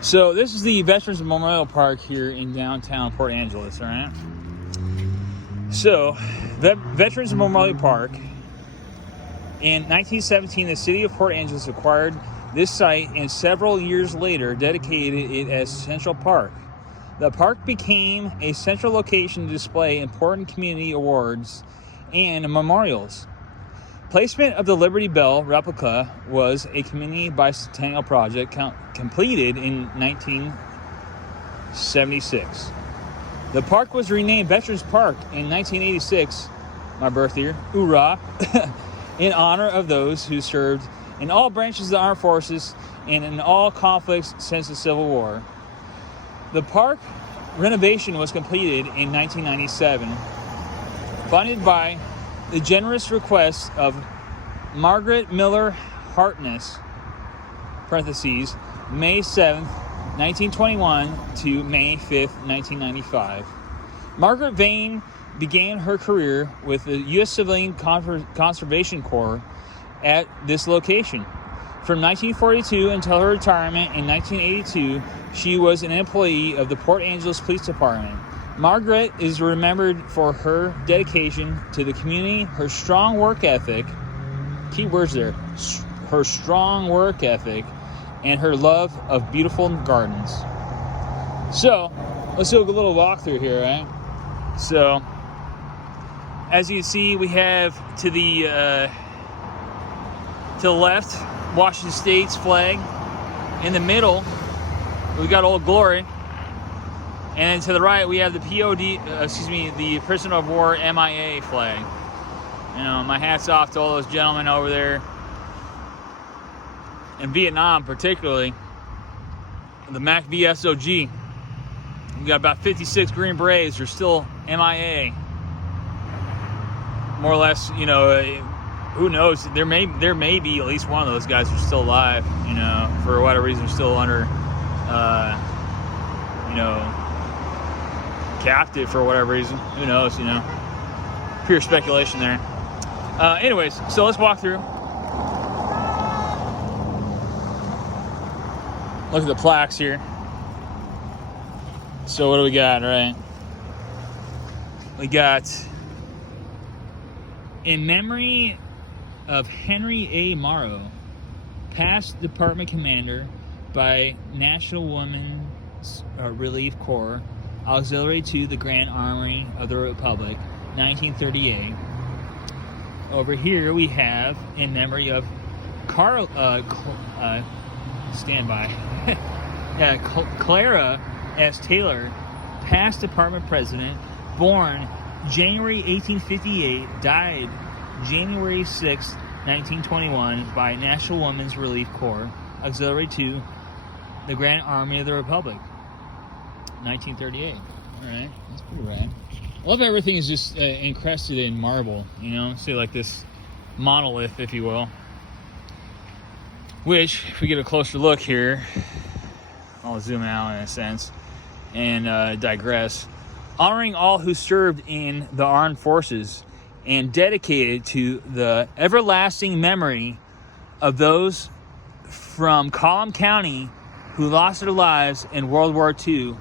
So this is the Veterans Memorial Park here in downtown Port Angeles, all right? So, the Veterans Memorial Park, in 1917, the city of Port Angeles acquired this site and several years later dedicated it as Central Park. The park became a central location to display important community awards and memorials. Placement of the Liberty Bell replica was a community bicentennial project completed in 1976. The park was renamed Veterans Park in 1986, my birth year, hoorah, in honor of those who served in all branches of the armed forces and in all conflicts since the Civil War. The park renovation was completed in 1997, funded by the generous request of Margaret Miller Hartness, parentheses, May 7th, 1921 to May 5th, 1995. Margaret Vane began her career with the U.S. Civilian Conservation Corps at this location. From 1942 until her retirement in 1982, she was an employee of the Port Angeles Police Department. Margaret is remembered for her dedication to the community, her strong work ethic, key words there, her strong work ethic, and her love of beautiful gardens. So, let's do a little walkthrough here, right? So, as you can see, we have to the left, Washington State's flag. In the middle, we got Old Glory. And to the right, we have the the Prisoner of War MIA flag. You know, my hat's off to all those gentlemen over there. In Vietnam, particularly, the MAC VSOG. We got about 56 Green Berets are still MIA. More or less, you know, who knows? There may be at least one of those guys who's still alive, you know, for whatever reason, still under, you know, captive for whatever reason. Who knows, you know? Pure speculation there. Anyways, so let's walk through. Look at the plaques here. So what do we got, right? We got, in memory of Henry A. Morrow, past Department Commander by National Women's Relief Corps, Auxiliary to the Grand Army of the Republic, 1938. Over here we have, in memory of Clara S. Taylor, past department president, born January 1858, died January 6, 1921, by National Women's Relief Corps, Auxiliary to the Grand Army of the Republic, 1938. All right, that's pretty rad. I love everything is just encrusted in marble, you know, say like this monolith, if you will. Which, if we get a closer look here, I'll zoom out in a sense and digress. Honoring all who served in the armed forces and dedicated to the everlasting memory of those from Collin County who lost their lives in World War II.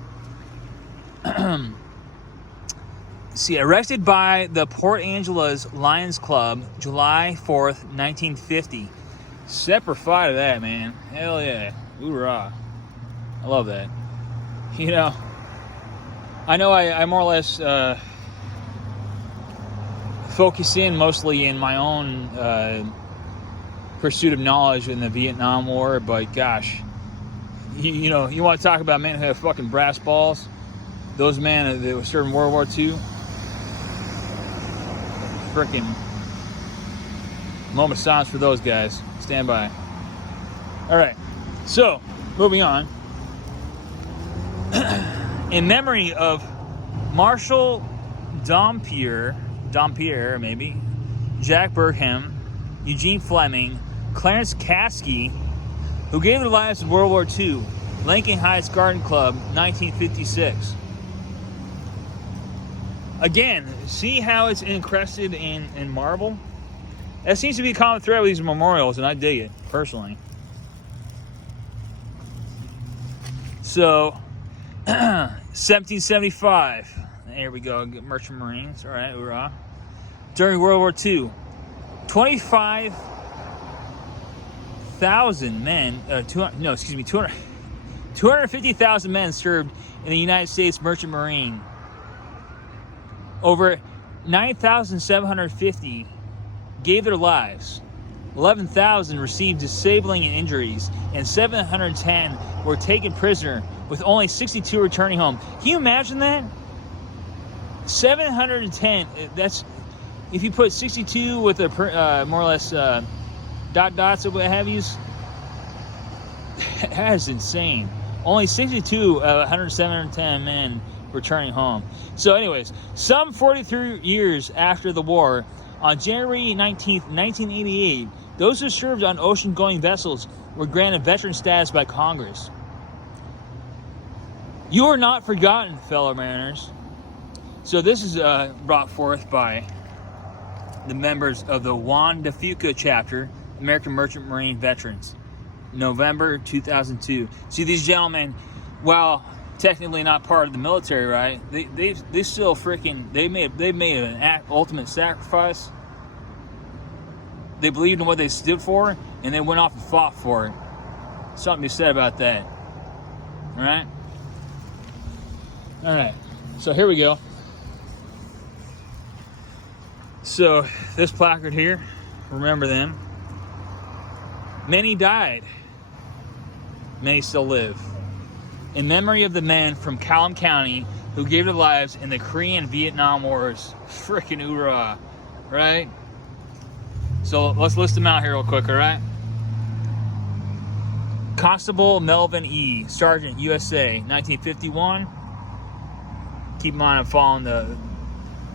Erected by the Port Angeles Lions Club, July 4th, 1950. Semper Fi to that, man. Hell yeah. Hoorah. I love that. You know, I know I more or less focus in mostly in my own pursuit of knowledge in the Vietnam War, but gosh, you know, you want to talk about men who have fucking brass balls? Those men that were serving World War II? Freaking moment of silence for those guys. Stand by. All right, so moving on. In memory of Marshall Dompier, maybe, Jack Burkham, Eugene Fleming, Clarence Kasky, who gave their lives in World War II, Lincoln Heights Garden Club, 1956. Again, see how it's encrusted in marble? That seems to be a common thread with these memorials, and I dig it, personally. So, 1775. Here we go. Merchant Marines. All right, hoorah. During World War II, 25,000 men, 250,000 men served in the United States Merchant Marine. Over 9,750 gave their lives. 11,000 received disabling injuries, and 710 were taken prisoner, with only 62 returning home. Can you imagine that? 710. That's if you put 62 with a more or less dots or what have you. That is insane. Only 62 of 110 men returning home. So, anyways, some 43 years after the war, on January 19th, 1988, those who served on ocean-going vessels were granted veteran status by Congress. You are not forgotten, fellow mariners. So this is brought forth by the members of the Juan de Fuca chapter, American Merchant Marine Veterans, November 2002. See, these gentlemen, while technically not part of the military, right? They still freaking they made an ultimate sacrifice. They believed in what they stood for, and they went off and fought for it. Something to be said about that. All right. All right. So here we go. So this placard here, remember them. Many died. Many still live. In memory of the men from Callum County who gave their lives in the Korean Vietnam Wars. Frickin' hoorah, right? So let's list them out here real quick, all right? Constable Melvin E., Sergeant USA, 1951. Keep in mind I'm following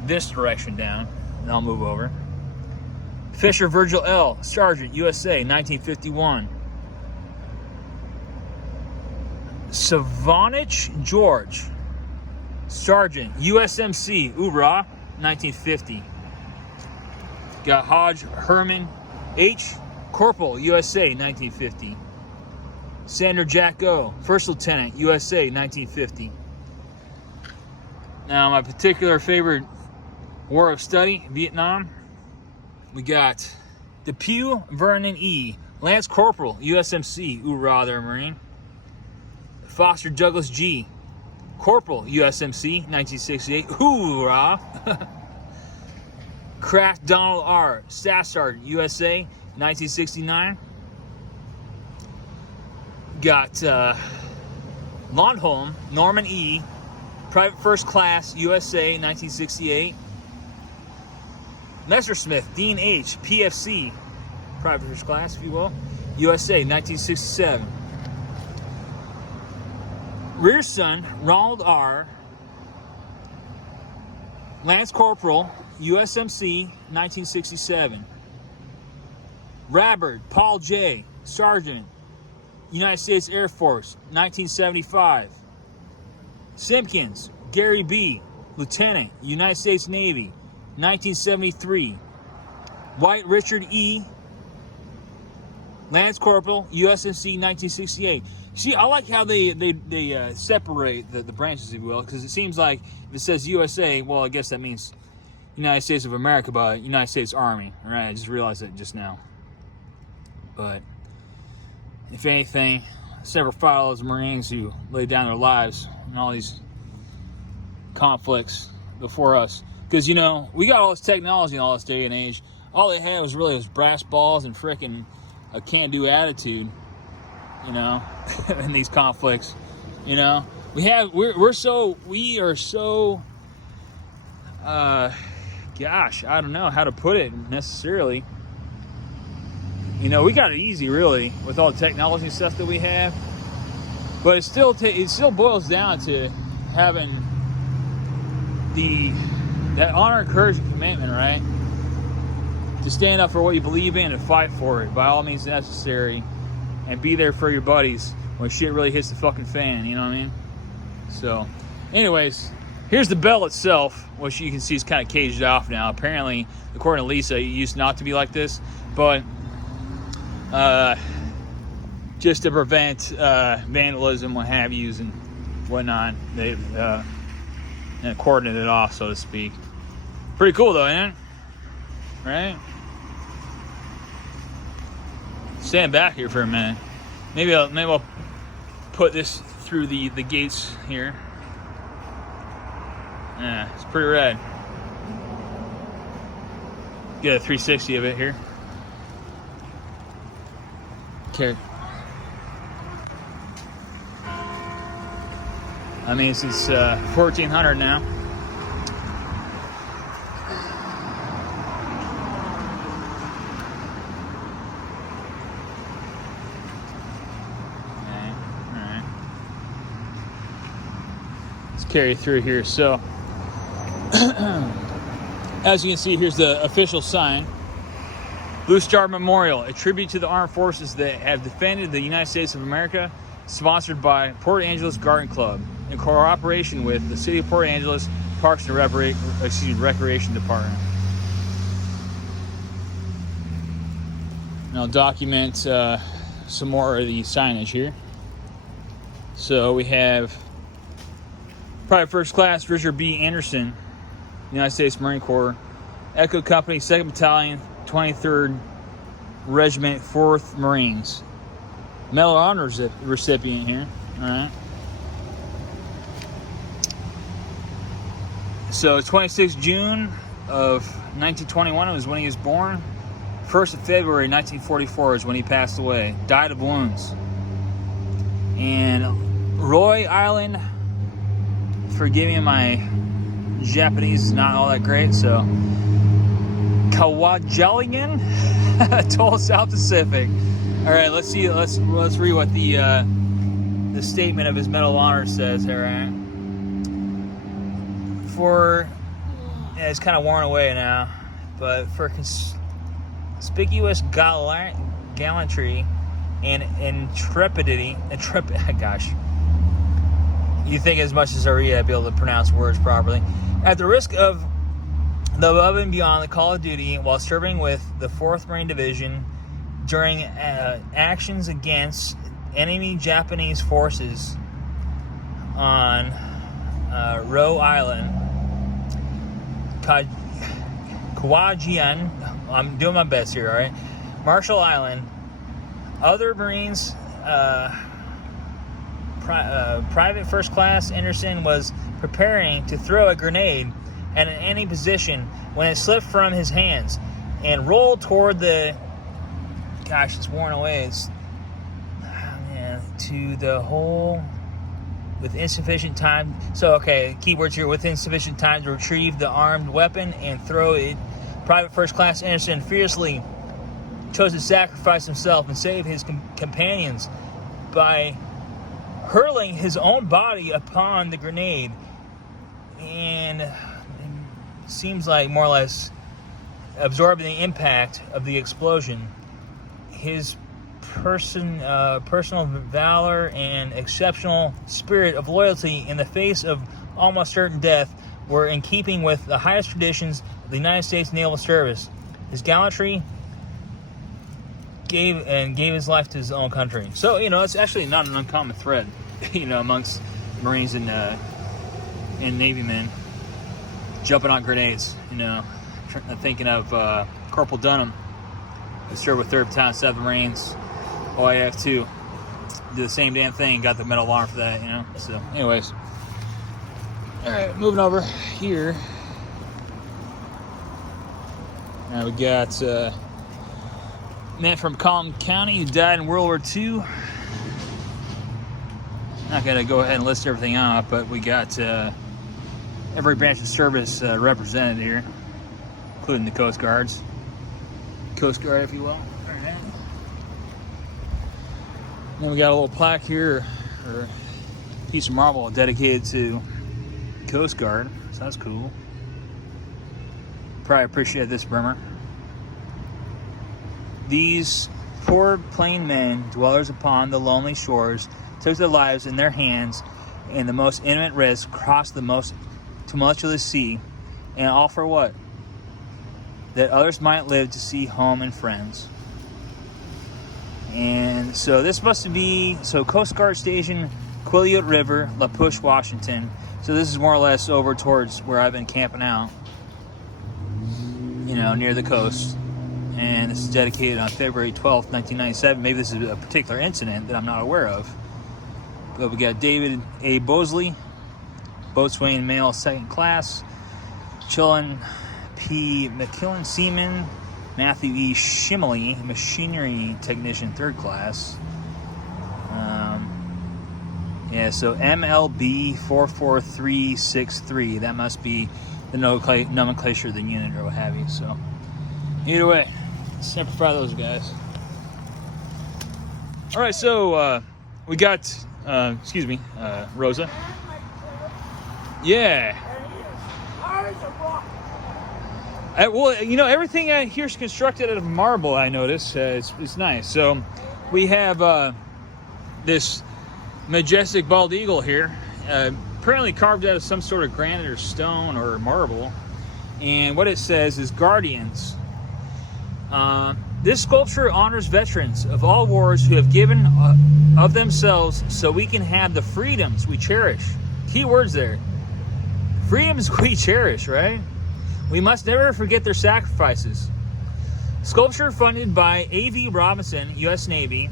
this direction down, and I'll move over. Fisher Virgil L., Sergeant USA, 1951. Savanich George, Sergeant USMC, Hoorah, 1950. Got Hodge Herman H., Corporal USA, 1950. Sander Jack O., First Lieutenant USA, 1950. Now, my particular favorite war of study, Vietnam, we got Depew Vernon E., Lance Corporal USMC, Hoorah there, Marine. Foster Douglas G., Corporal USMC, 1968, Hoorah. Kraft Donald R., Staff Sergeant USA, 1969. Got Londholm Norman E., Private First Class USA, 1968. Messersmith Dean H., PFC, Private First Class, if you will, USA, 1967. Rearson Ronald R., Lance Corporal, USMC, 1967. Rabbard Paul J., Sergeant, United States Air Force, 1975. Simpkins Gary B., Lieutenant, United States Navy, 1973. White Richard E., Lance Corporal, USMC, 1968. See, I like how they separate the branches, if you will, because it seems like if it says USA, well, I guess that means United States of America, but United States Army. All right, I just realized that just now. But if anything, several fellows Marines who laid down their lives in all these conflicts before us, because you know we got all this technology in all this day and age. All they had was really brass balls and frickin' a can-do attitude, you know, in these conflicts. You know, we are so gosh, I don't know how to put it necessarily. You know, we got it easy really with all the technology and stuff that we have, but it still boils down to having that honor, courage, and commitment, right? To stand up for what you believe in and fight for it by all means necessary, and be there for your buddies when shit really hits the fucking fan, you know what I mean? So, anyways, here's the bell itself, which you can see is kind of caged off now. Apparently, according to Lisa, it used not to be like this, but just to prevent vandalism, what have you, and whatnot. They cordoned it off, so to speak. Pretty cool, though, ain't it? Right? Stand back here for a minute. Maybe I'll put this through the gates here. Yeah, it's pretty rad. Get a 360 of it here. Okay. I mean, it's 1400 now. All right. Let's carry through here. So, as you can see, here's the official sign. Blue Star Memorial, a tribute to the armed forces that have defended the United States of America, sponsored by Port Angeles Garden Club, in cooperation with the City of Port Angeles Parks and Recreation Department. And I'll document some more of the signage here. So we have Private First Class Richard B. Anderson, United States Marine Corps, Echo Company, 2nd Battalion, 23rd Regiment, 4th Marines. Medal of Honor recipient here. All right. So 26th June of 1921 was when he was born. 1st of February 1944 is when he passed away. Died of wounds. And Roy Island, forgive me, my Japanese is not all that great, so Kwajalein, Atoll, South Pacific. All right, let's see. Let's read what the statement of his Medal of Honor says. All right. It's kind of worn away now, but for conspicuous gallantry and intrepidity, gosh, you think as much as Aria to be able to pronounce words properly. At the risk of the above and beyond the call of duty while serving with the 4th Marine Division during actions against enemy Japanese forces on Roe Island, Kwajalein, I'm doing my best here, all right? Marshall Island, other Marines, Private First Class Anderson was preparing to throw a grenade at an enemy position when it slipped from his hands and rolled toward the, gosh, it's worn away, to the hole with insufficient time. So, okay, keywords here: with insufficient time to retrieve the armed weapon and throw it. Private First Class Anderson fiercely chose to sacrifice himself and save his companions by hurling his own body upon the grenade, and it seems like more or less absorbing the impact of the explosion. His personal valor and exceptional spirit of loyalty in the face of almost certain death were in keeping with the highest traditions of the United States Naval Service. His gallantry gave his life to his own country. So, it's actually not an uncommon thread, amongst Marines and Navy men jumping on grenades. Thinking of Corporal Dunham, who served with 3rd Battalion, 7th Marines, OIF 2. Did the same damn thing, got the Medal of Honor for that, So, anyways. All right, moving over here. Now we got man from Colum County who died in World War II. Not going to go ahead and list everything off, but we got every branch of service represented here, including the Coast Guards. Coast Guard, if you will. Then we got a little plaque here, or a piece of marble dedicated to Coast Guard, so that's cool. Probably appreciate this, Bremer. These poor plain men, dwellers upon the lonely shores, took their lives in their hands in the most imminent risk, crossed the most tumultuous sea, and all for what? That others might live to see home and friends. And so this must be, so Coast Guard Station, Quileute River, La Push, Washington. So this is more or less over towards where I've been camping out, you know, near the coast. And this is dedicated on February 12th, 1997. Maybe this is a particular incident that I'm not aware of. But we got David A. Bosley, boatswain, male, 2nd class. Chillin P. McKillen, seaman. Matthew E. Shimley, machinery technician, 3rd class. Yeah, so MLB 44363. That must be the nomenclature of the unit or what have you. So, either way, Semper Fi those guys. All right, so we got, Rosa. Yeah. Well, you know, everything here is constructed out of marble, I notice. It's nice. So we have this majestic bald eagle here, apparently carved out of some sort of granite or stone or marble. And what it says is Guardians. This sculpture honors veterans of all wars who have given of themselves so we can have the freedoms we cherish. Key words there. Freedoms we cherish, right? We must never forget their sacrifices. Sculpture funded by A.V. Robinson, U.S. Navy,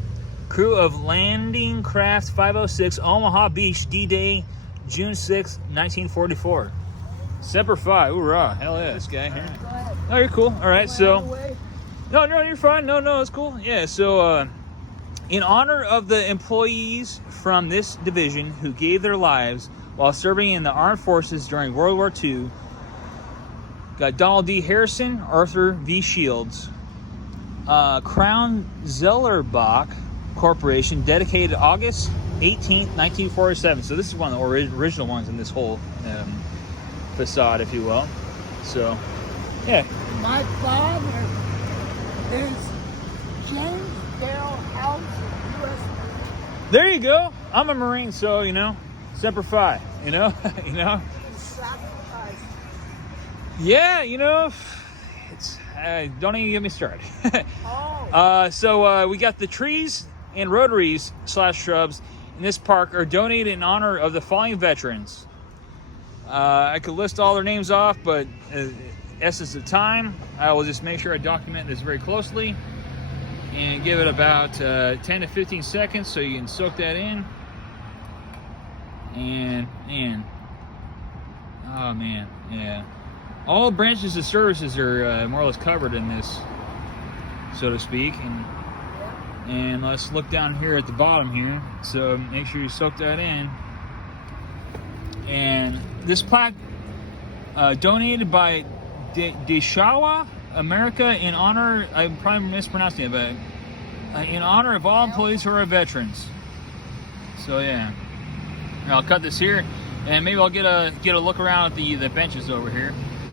crew of Landing Craft 506, Omaha Beach, D-Day, June 6, 1944. Semper Fi, hoorah, hell yeah. This guy here. Oh, you're cool. All right, so. No, you're fine. No, it's cool. Yeah, so in honor of the employees from this division who gave their lives while serving in the armed forces during World War II, got Donald D. Harrison, Arthur V. Shields, Crown Zellerbach Corporation, dedicated August 18th, 1947. So this is one of the original ones in this whole facade, if you will. So, yeah. My father is James Dale House, U.S. There you go. I'm a Marine, so, you know, Semper Fi, you know, you know. Yeah, you know, it's don't even get me started. So we got the trees and rotaries / shrubs in this park are donated in honor of the following veterans. I could list all their names off, but essence of time, I will just make sure I document this very closely and give it about 10 to 15 seconds so you can soak that in. And oh man, yeah. All branches of services are more or less covered in this, so to speak. And let's look down here at the bottom here. So make sure you soak that in. And this plaque donated by Deshawa America in honor, I'm probably mispronouncing it, but in honor of all employees who are veterans. So yeah, I'll cut this here, and maybe I'll get a look around at the benches over here.